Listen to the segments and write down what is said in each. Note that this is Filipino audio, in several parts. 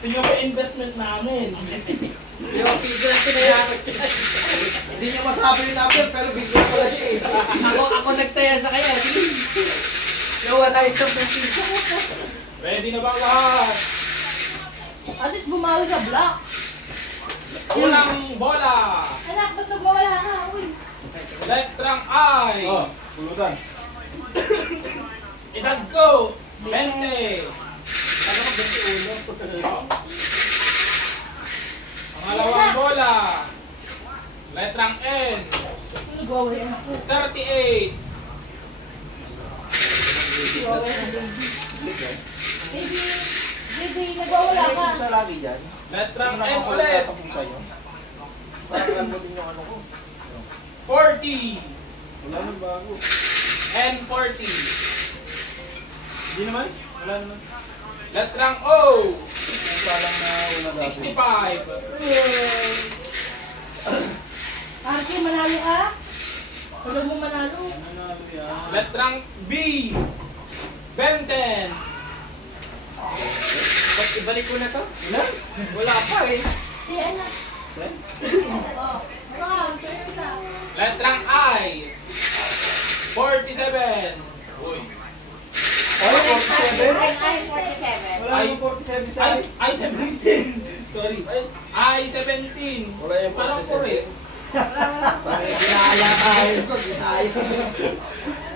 Tingnan mo investment namin. Yung figure na sinayakot siya. Hindi niya masabi yung number, pero bigyan pala siya eh. Ako nagtaya sa kanya. Nawala itong pagkisa. Ready na ba lahat? At least bumawi sa block. Unang bola. Anak, ba't nagwawala ka? Uy. Letrang I. Oh, pulutan. Edad ko. 20. Ano ka 21? Pangalawang bola. Letrang N. Nagwawala ako. 38. Nagwawala na baby. Baby, nagwawala ka. Sa lagi dyan. Letrang N ulit. Parang lambutin yung ano ko. 40. Wala nang bago. N 40. Hindi naman? Wala naman. Letrang O. Parang na wala bago. 65. Arky, manalo ka? Huwag mo manalo. Ano yan? Letrang B. 20. Ba't ibalik ko na to? Wala? Wala pa eh. Si anak. Friend? Oh. Mom, sa'yo sa. Letrang I. 47. Uy. Ano, 47? Ay, 47. Wala namang 47 sa akin. I 17. Sorry. I 17. Wala yung Parang 47. correct. Parang ginaya tayo. Ginaya.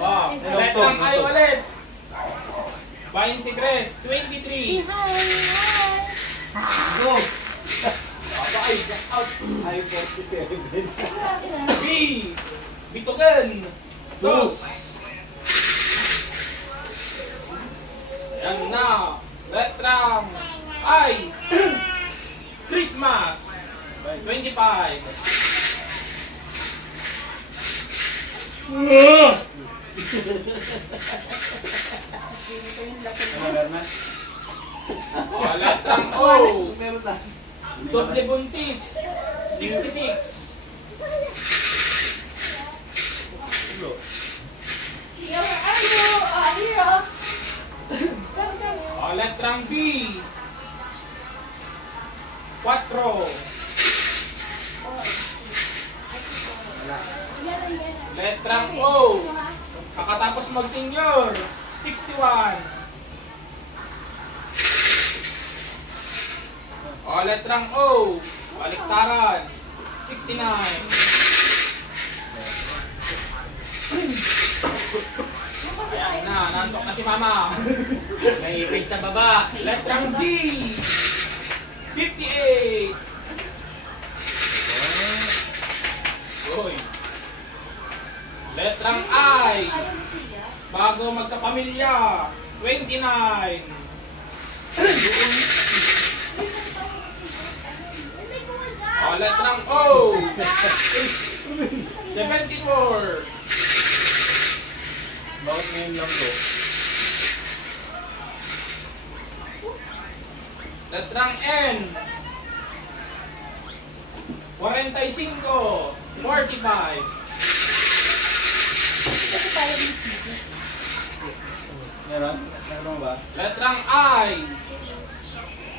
Oh, letrang I ulit. 23. 23. Hi. Go! Ay, out. Ay, 47. B. Bitugan. 2. Ayan na. Letrang I. Christmas. 25. Oh, letrang O. Meron na. Doble buntis. 66. Here, are you? Here. Come, come. Oh, letrang B. 4. Letrang O. Kakatapos mag-senior. 61. O, letrang O. Baliktaran. 69. Ayan na, nantok na si mama. May ipis sa baba. Letrang G. 58. Uy. Letrang I. Bago magkapamilya. 29. O, letrang O. 74. Bakit ngayon lang to? Letrang N. 45. 45. Meron? Meron ba? Letrang I.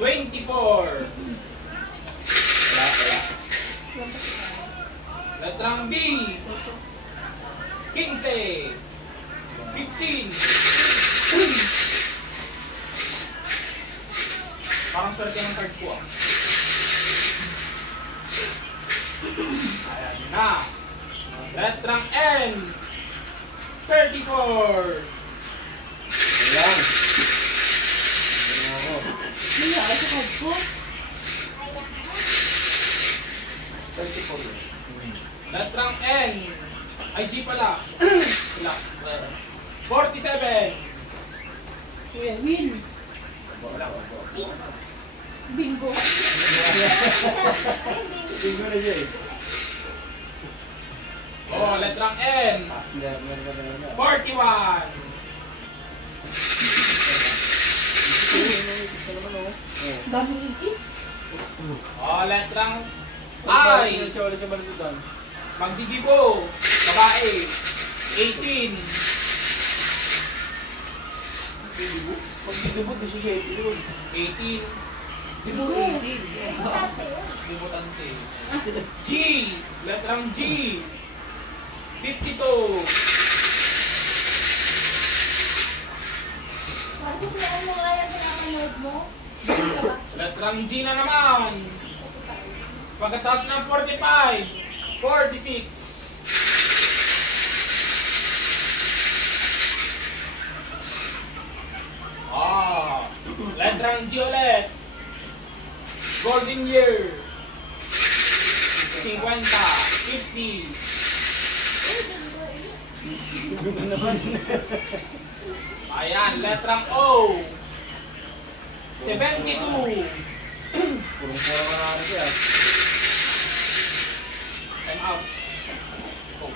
24. Wala, wala. Letrang B. 15. 15. Parang swerte ng card ko ah. Ayan na. Letrang N. 34. Ayan. Ano ako? Hindi ako sa card ko. 34 yun. Letrang N. Ay, G pala. Wala. 47. Kuya, win. Wala. Bingo. Bingo na siya eh. Oh, letrang N. Meron ka talaga. 41. Gusto naman oh. Daming itis. Oh, letrang Ay! I. Siya ulit siya malututan. Magdidibo. Babae. 18. Bingo? Pag dinubot, 17 yun. 18. Dinubot 18. Debutante. G. Letrang G. 52. Marcos, may ano nga yan pinapanood mo? Hindi ka ba? Letrang G na naman. Pagkatapos ng 45. 46. Letrang G ulit. Golden year. 50. 50. Ayan, letrang O. 72. Purong-purong ka na siya. Time out. Oh.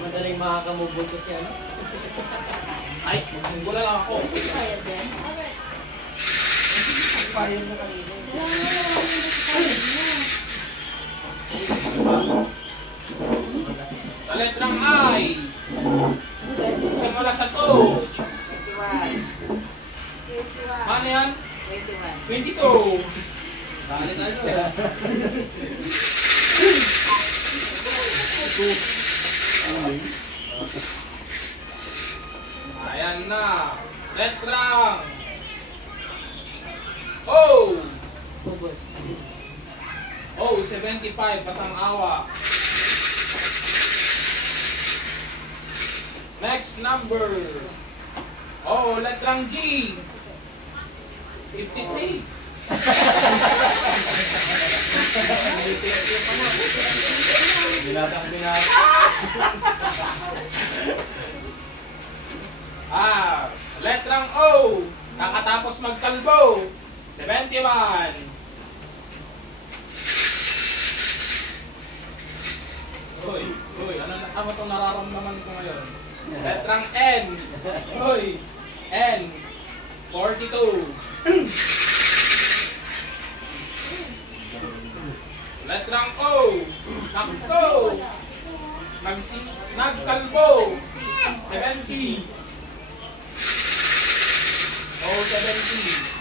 Madaling makakamubot ko siya. Ay, wala lang ako. Kaya din. Payan na kanina. Wala nga lang ako yung kaya niya. Sa letrang I. Simula sa 2. 21. Ano yan? 21. 22. Dali na yun. Ayan na. Letrang O. O, 75. Pasang awa. Next number. O, letrang G. 53. Binatang binatang. Letrang O. Kakatapos magkalbo. 71. Uy, ano itong nararamdaman ko ngayon? Letrang N. Uy, N. 42. Letrang O. Nakto. Nagkalbo. 70. O, 70.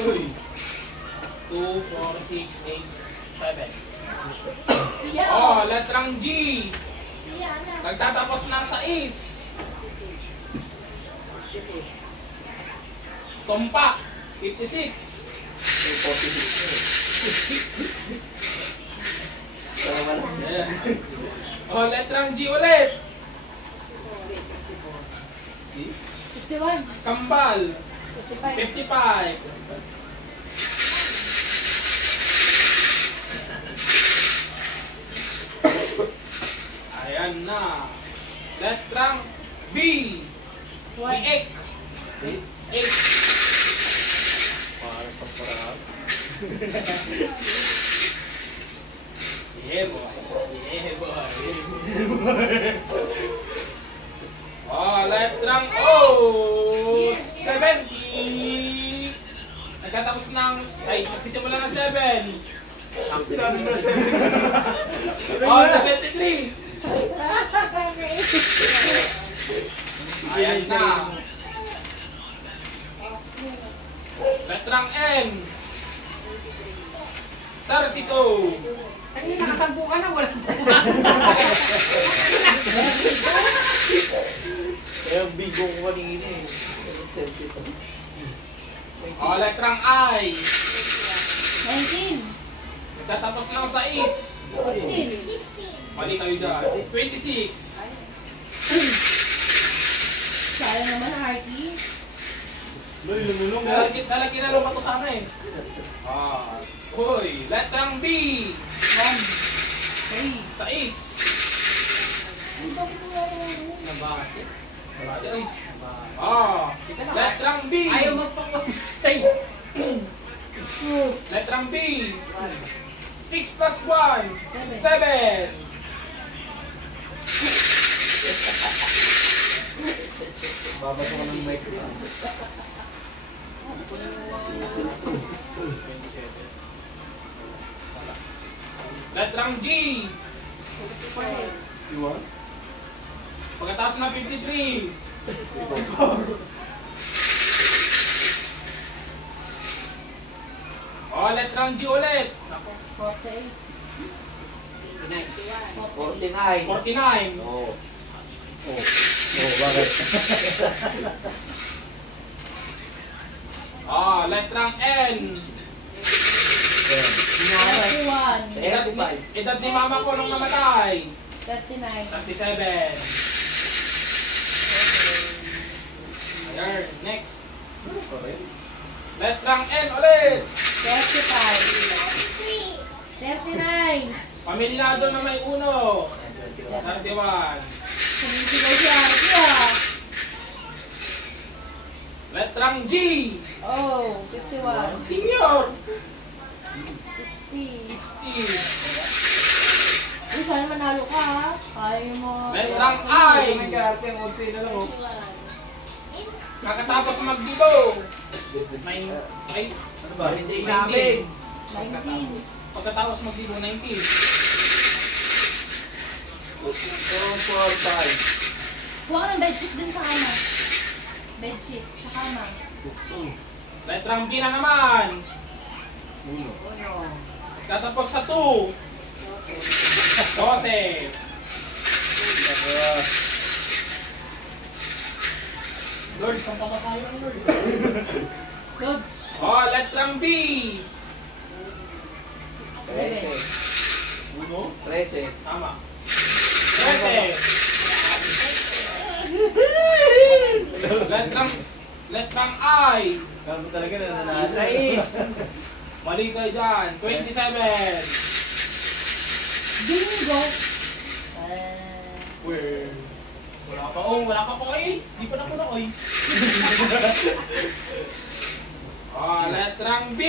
Uy. 2, 4, 6, 8, 7. Siya. Oh, letrang G. Siya, anak. Nagtatapos ng 6. Tumpak. 56. 46. Tama lang. Ayan. Oh, letrang G ulit. 51. Kambal. 55. 55. Ayan na. Letrang B. Biek. 8. Parang pagparaan. Yeah, boy. Yeah, boy. Oh, letrang O. 70. Nagtatapos ng, ay, magsisimula ng 7. Sinabi na 7. Oh, 73. Ayan na. Letrang N. 32. Kanina nakasampu ka na, wala. Kaya bigo ko kanina eh. Oh, letrang I. 19. Nagtatapos ng 6. 16. Mali kayo dyan. 26. Sayang naman, Harky. Loy, lumulong ha. Lalagyan na lang ako sana eh. Hoy, letrang B. 6. Nabakit. Ay. Letrang B. Ayaw magpapag-size. Letrang B. 6 plus 1. 7. Babato ko ng mic. Letrang G. Iwan? Pagkatapos ng 53. Oh, letrang G ulit. 48. 49. 49. Oo. Oh, bakit? Oh, letrang N. 31. Edad ni mama ko nung namatay. 39. 37. Ayan, next. Letrang N ulit. 35. 39. Pamilyado na may uno. 31. Sumisigaw si Artie ah. Letrang G. Oh, 51. Senior. 60. 60. Uy, sana manalo ka ha. Kaya mo. Letrang I. May karte, konti na lang. 21. Kakatapos magbigo. 9. Ay, Ano ba? Hindi namin. 19. pagkatapos magbigo 19. 4, 5. Kuha ka ng bedsheet dun sa kama. Bedsheet sa kama. Letrang B na naman. 1. Tatapos sa 2. 12. Lord, pampapakayo ng Lord. Lods. Oh, letrang B. 13. 13. Tama. 13. Letrang I. Kamo talaga na nanasa. 6. Mali kayo dyan. 27. Bingo. Wala pa. Oh, wala ka pa eh. Di pa na ko na oy. Oh, letrang B.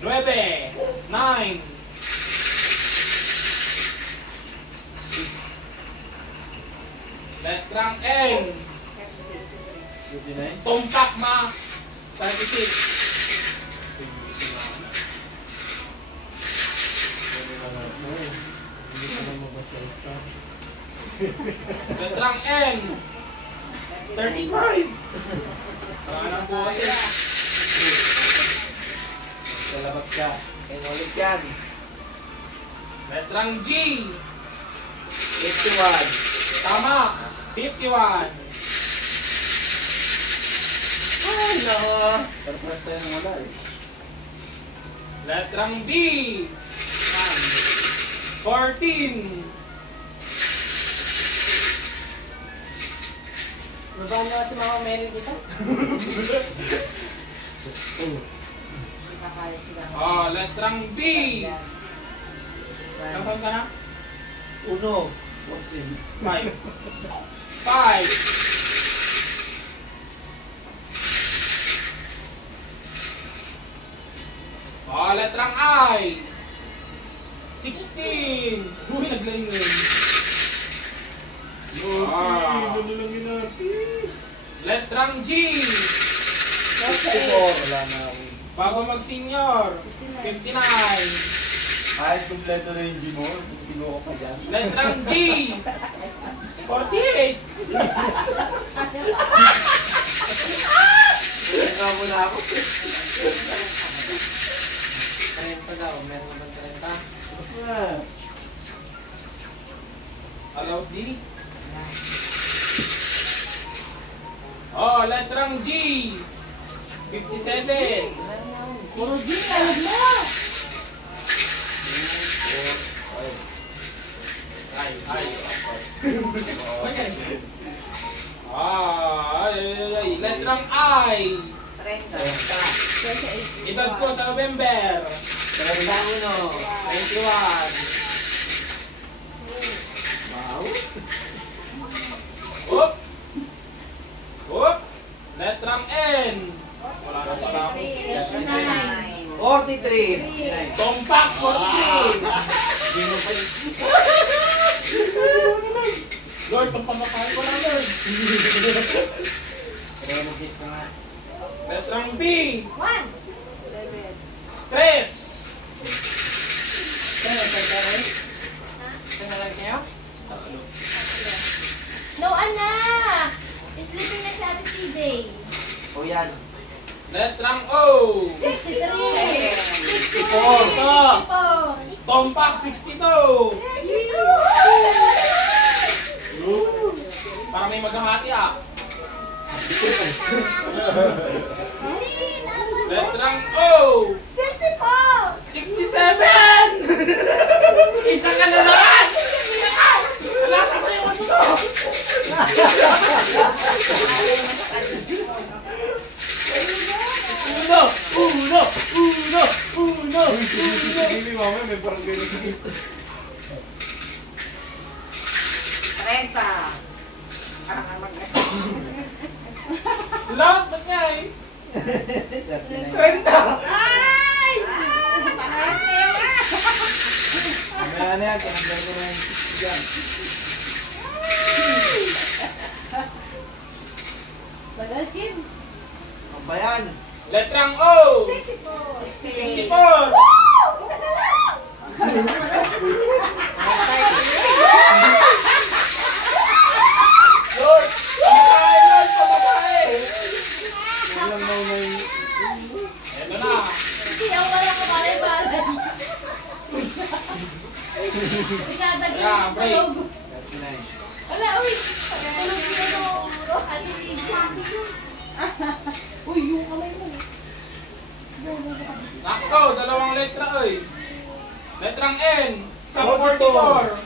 9. 9. Letrang N. 59. Tumpak ma. 36. Letrang N. 35. Parang po kasi. Salamat ka. Kaya ulit yan. Letrang G. 51. Tama. 51. Ay, nako. Surprise tayo ng wala eh. Letrang D. 14. Nabaan nyo si Mama Mary dito? Hindi kakaya sila. Oh, letrang B. Kapag ka na? 1. 14. 5. 5. Oh, letrang I. 16. Uy, naglangon. Letrang G. 54. Wala na ako. Bago mag-senior. 59. Kahit kompleto na yung G mo, siguro ka pa dyan. Letrang G. 48. Kaya mo na ako. 30 daw. Meron naman 30. Tapos na. Alawas dini. Oh, letrang G. 57. Puro G, kalog mo. Ay. Ay. Letrang I. 30. Edad ko sa November. 31. 21. Wow. Up. Letrang N. Wala na pala ako. 43. Tumpak 14. Lord, pampamakain ko na Lord. Letrang B. 3. O yan. Letrang O. 63. 64. Compact 62. Para may maghahati ah. Letrang O. 67! Isa ka na naman! Wala ka sa'yo ano to! Uno! Sige, mama, may parang ganyan. 30. Lahat na nga eh! 30! Ay! Pangalas na yun. Mamaya na yan, tinanggal ko na yung dyan. Tagal, Kim. Ang bayan. Letrang O. 64. Lord! Pamabahay, Lord! Pamabahay! Walang maunay. Eto na. Hindi, ang wala ka pare-pare. Pinadagin Yeah, yung break. tulog. 39. Wala, uy. Tulog sila no. Ate Sisi. Uy, yung kamay mo. Nakto, dalawang letra oy. Letrang N. Sa 44. 44.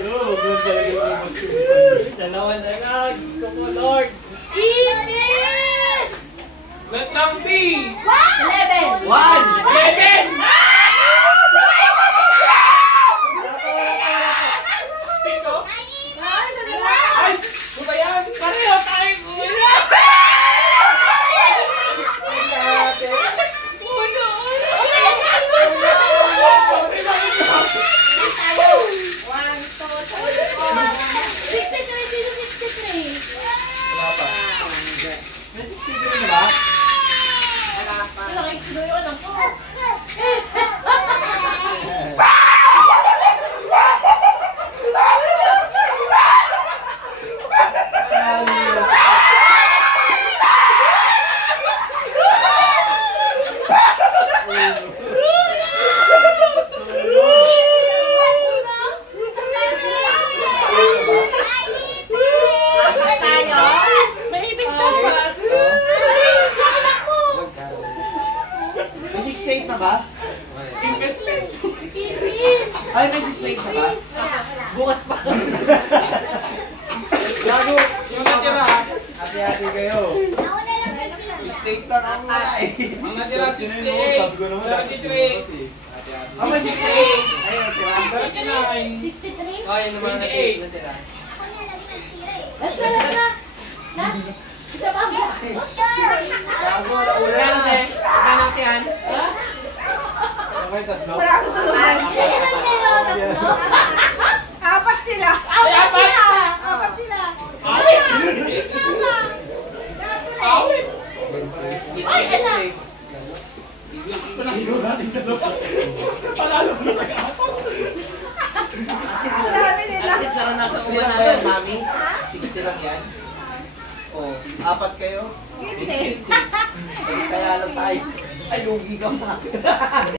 Oo, ganun talaga yung mas sumisabi. Dalawa na lang. Gusto ko, Lord. Ibis! Letrang B. 11! 1! 11. Pito. Ay! Ano ba yan? Pareho tayo kuya! Wala pa. May 60 na ba? May ibis ka ba? May 68 na ba? Ibis! Ay, may 68 na ba? Bukas pa. Gago! Yung natira, Hati-hati kayo. 68 lang ang wala eh. ang natira Sabi 68, ko naman, 33, Ah, may 68! Ayun, tira. 39, 63? Oh, yun naman 28. natira. Last na, last na. Last. Isa pa ba? Gago, wala Wala ulan. kasi. Wala natin yan. Ha? Okay, tatlo. Kailan kayo? Tatlo? Apat sila. Ay, apat! Apat sila. Awit! Tama. Awit! Ay, ano? Panalo natin dalawa. Panalo mo na kaya. Ang dami nila. At least naranasan ko 60 ba lang ba yan, natin? mami? 60 lang yan? Oh, apat kayo? Yun din. Kaya lang tayo. Ay, lugi ka pa.